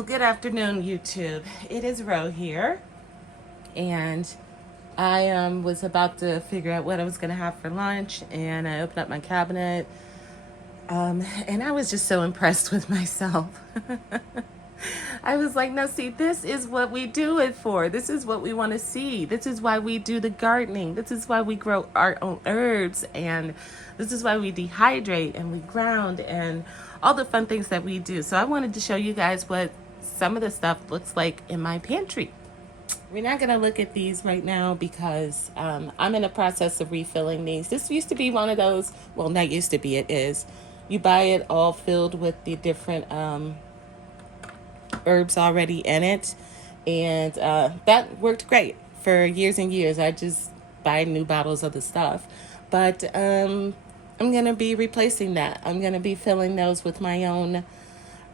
Well, good afternoon, YouTube. It is Ro here, and I was about to figure out what I was going to have for lunch, and I opened up my cabinet, and I was just so impressed with myself. I was like, no, see, this is what we do it for. This is what we want to see. This is why we do the gardening. This is why we grow our own herbs. And this is why we dehydrate and we ground and all the fun things that we do. So I wanted to show you guys what some of the stuff looks like in my pantry. We're not going to look at these right now because I'm in the process of refilling these. This used to be one of those, well, not used to be, it is. You buy it all filled with the different herbs already in it, and that worked great for years and years. I just buy new bottles of the stuff, but I'm gonna be replacing that. I'm gonna be filling those with my own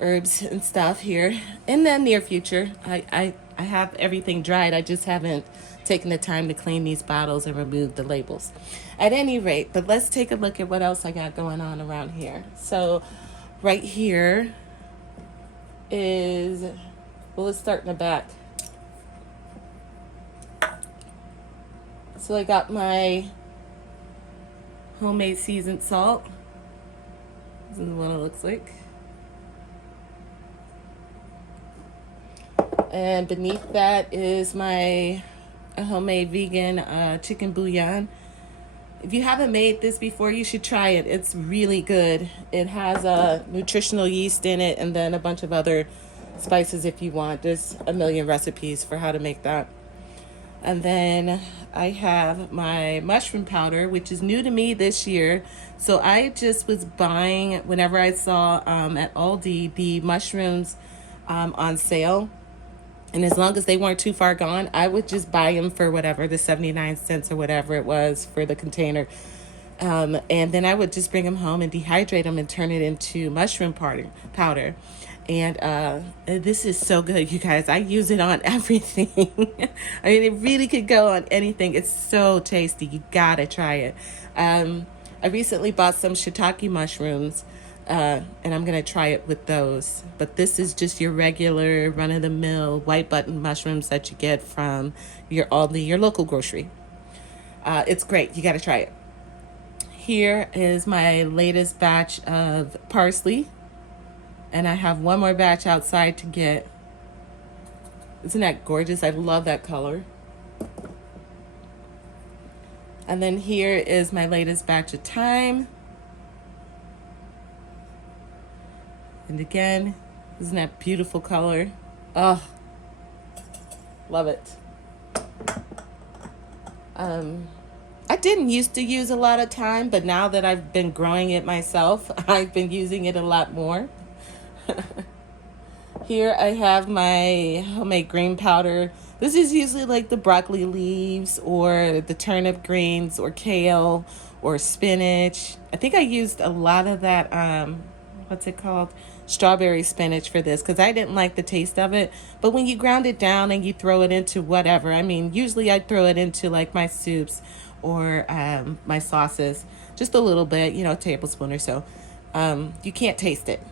herbs and stuff here in the near future. I have everything dried. I just haven't taken the time to clean these bottles and remove the labels. At any rate, but let's take a look at what else I got going on around here. So right here is, well, let's start in the back. So I got my homemade seasoned salt. This is what it looks like. And beneath that is my homemade vegan chicken bouillon. If you haven't made this before, you should try it. It's really good. It has nutritional yeast in it and then a bunch of other spices if you want. There's a million recipes for how to make that. And then I have my mushroom powder, which is new to me this year. So I just was buying, whenever I saw at Aldi, the mushrooms on sale. And as long as they weren't too far gone, I would just buy them for whatever, the 79 cents or whatever it was for the container. And then I would just bring them home and dehydrate them and turn it into mushroom powder. And this is so good, you guys. I use it on everything. I mean, it really could go on anything. It's so tasty. You gotta try it. I recently bought some shiitake mushrooms. And I'm going to try it with those. But this is just your regular run-of-the-mill white button mushrooms that you get from your Aldi, your local grocery. It's great. You got to try it. Here is my latest batch of parsley. And I have one more batch outside to get. Isn't that gorgeous? I love that color. And then here is my latest batch of thyme. And again, isn't that beautiful color? Oh, love it. I didn't used to use a lot of thyme, but now that I've been growing it myself, I've been using it a lot more. Here I have my homemade green powder. This is usually like the broccoli leaves or the turnip greens or kale or spinach. I think I used a lot of that, what's it called? Strawberry spinach for this because I didn't like the taste of it. But when you ground it down and you throw it into whatever, I mean, usually I throw it into like my soups or my sauces, just a little bit, a tablespoon or so. You can't taste it.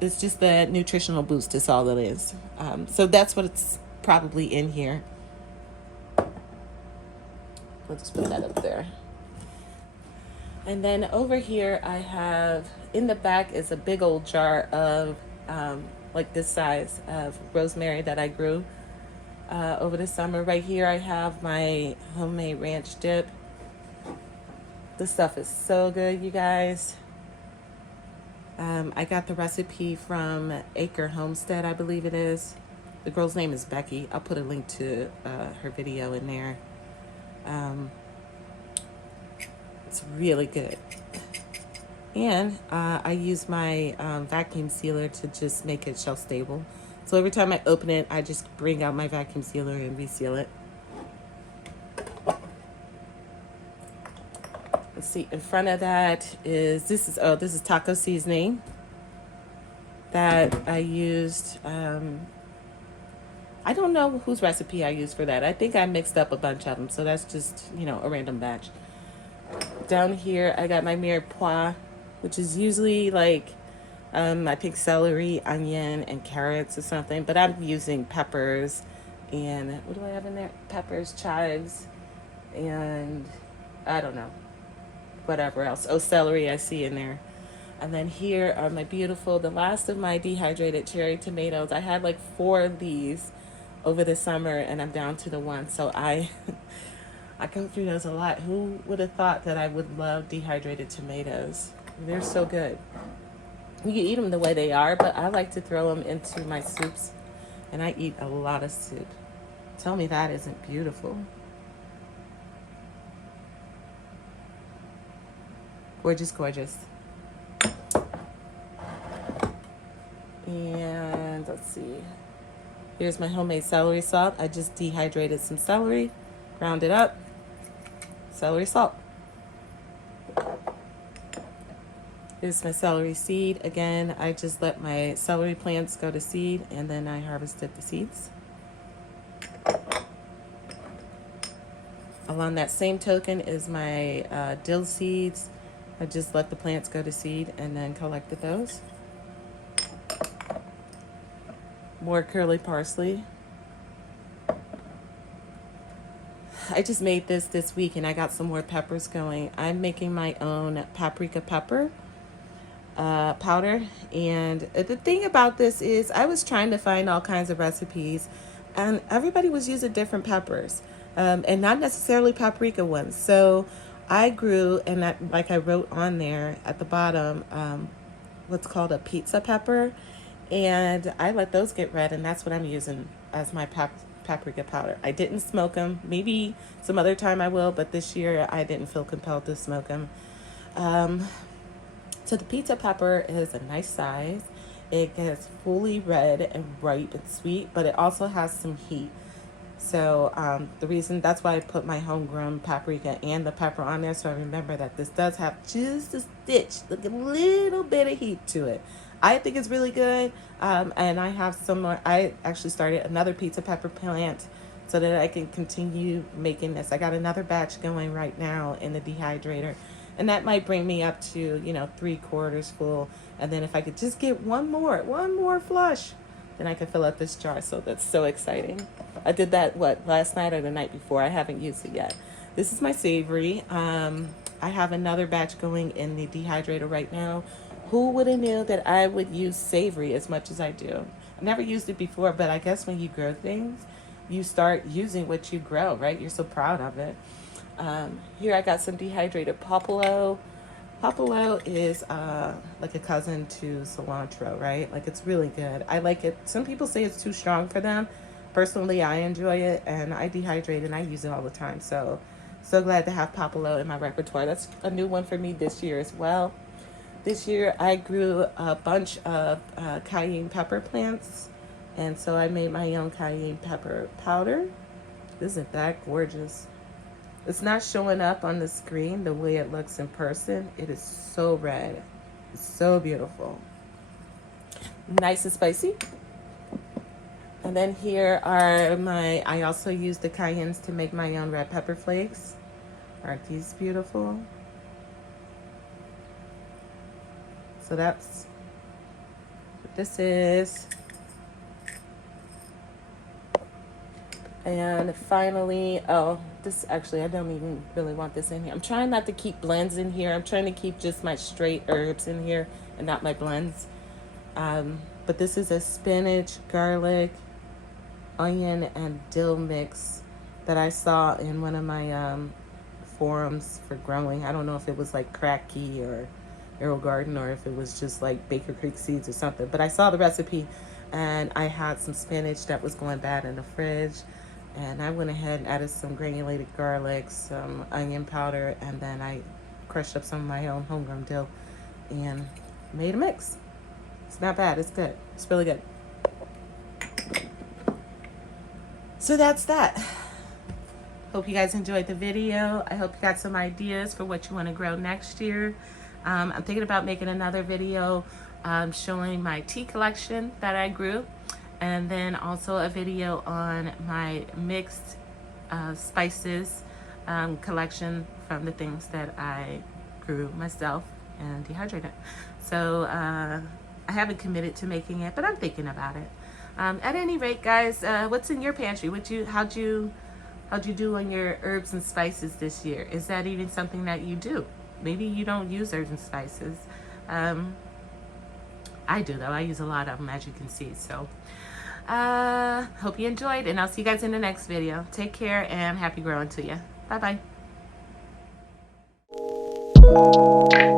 It's just the nutritional boost is all it is. So that's what it's probably in here. Let's put that up there. And then over here I have, in the back is a big old jar of, like this size of rosemary that I grew over the summer. Right here I have my homemade ranch dip. This stuff is so good, you guys. I got the recipe from Akron Homestead, I believe it is. The girl's name is Becky. I'll put a link to her video in there. It's really good. And I use my vacuum sealer to just make it shelf stable. So every time I open it, I just bring out my vacuum sealer and reseal it. Let's see, in front of that is, this is taco seasoning that I used. I don't know whose recipe I used for that. I think I mixed up a bunch of them. So that's just, a random batch. Down here, I got my mirepoix, which is usually like I think celery, onion, and carrots or something. But I'm using peppers and what do I have in there? Peppers, chives, and I don't know, whatever else. Oh, celery I see in there. And then here are my beautiful, the last of my dehydrated cherry tomatoes. I had like 4 of these over the summer and I'm down to the one. So I I go through those a lot. Who would have thought that I would love dehydrated tomatoes? They're so good. You can eat them the way they are, but I like to throw them into my soups, and I eat a lot of soup. Tell me that isn't beautiful. Gorgeous, gorgeous. And let's see. Here's my homemade celery salt. I just dehydrated some celery, ground it up, celery salt. Here's my celery seed. Again, I just let my celery plants go to seed and then I harvested the seeds. Along that same token is my dill seeds. I just let the plants go to seed and then collected those. More curly parsley. I just made this week and I got some more peppers going. I'm making my own paprika pepper powder, and the thing about this is I was trying to find all kinds of recipes and everybody was using different peppers, and not necessarily paprika ones. So I grew, and that, like I wrote on there at the bottom, what's called a pizza pepper, and I let those get red, and that's what I'm using as my paprika powder. I didn't smoke them. Maybe some other time I will, but this year I didn't feel compelled to smoke them. So the pizza pepper is a nice size. It gets fully red and ripe and sweet, but it also has some heat. So the reason, that's why I put my homegrown paprika and the pepper on there, so I remember that this does have just a stitch, like a little bit of heat to it. I think it's really good, and I have some more. I actually started another pizza pepper plant so that I can continue making this. I got another batch going right now in the dehydrator, and that might bring me up to, 3/4 full. And then if I could just get one more flush, then I could fill up this jar. So that's so exciting. I did that, last night or the night before. I haven't used it yet. This is my savory. I have another batch going in the dehydrator right now. Who would have knew that I would use savory as much as I do? I never used it before, but I guess when you grow things, you start using what you grow, right? You're so proud of it. Here I got some dehydrated popolo. Popolo is like a cousin to cilantro, right? Like, it's really good. I like it. Some people say it's too strong for them. Personally, I enjoy it, and I dehydrate and I use it all the time. So glad to have popolo in my repertoire. That's a new one for me this year as well. This year I grew a bunch of cayenne pepper plants, and so I made my own cayenne pepper powder. Isn't that gorgeous? It's not showing up on the screen the way it looks in person. It is so red. It's so beautiful. Nice and spicy. And then here are I also use the cayennes to make my own red pepper flakes. Aren't these beautiful? So that's what this is. And finally, this actually, I don't even really want this in here. I'm trying not to keep blends in here. I'm trying to keep just my straight herbs in here and not my blends. But this is a spinach, garlic, onion, and dill mix that I saw in one of my forums for growing. I don't know if it was like Cracky or Arrow Garden, or if it was just like Baker Creek Seeds or something. But I saw the recipe, and I had some spinach that was going bad in the fridge. And I went ahead and added some granulated garlic, some onion powder, and then I crushed up some of my own homegrown dill and made a mix. It's not bad. It's good. It's really good. So that's that. Hope you guys enjoyed the video. I hope you got some ideas for what you want to grow next year. I'm thinking about making another video showing my tea collection that I grew, and then also a video on my mixed spices collection from the things that I grew myself and dehydrated. So I haven't committed to making it, but I'm thinking about it. At any rate, guys, what's in your pantry? How'd you do on your herbs and spices this year? Is that even something that you do? Maybe you don't use herbs and spices. I do though. I use a lot of them, as you can see. So hope you enjoyed, and I'll see you guys in the next video. Take care and happy growing to you. Bye bye.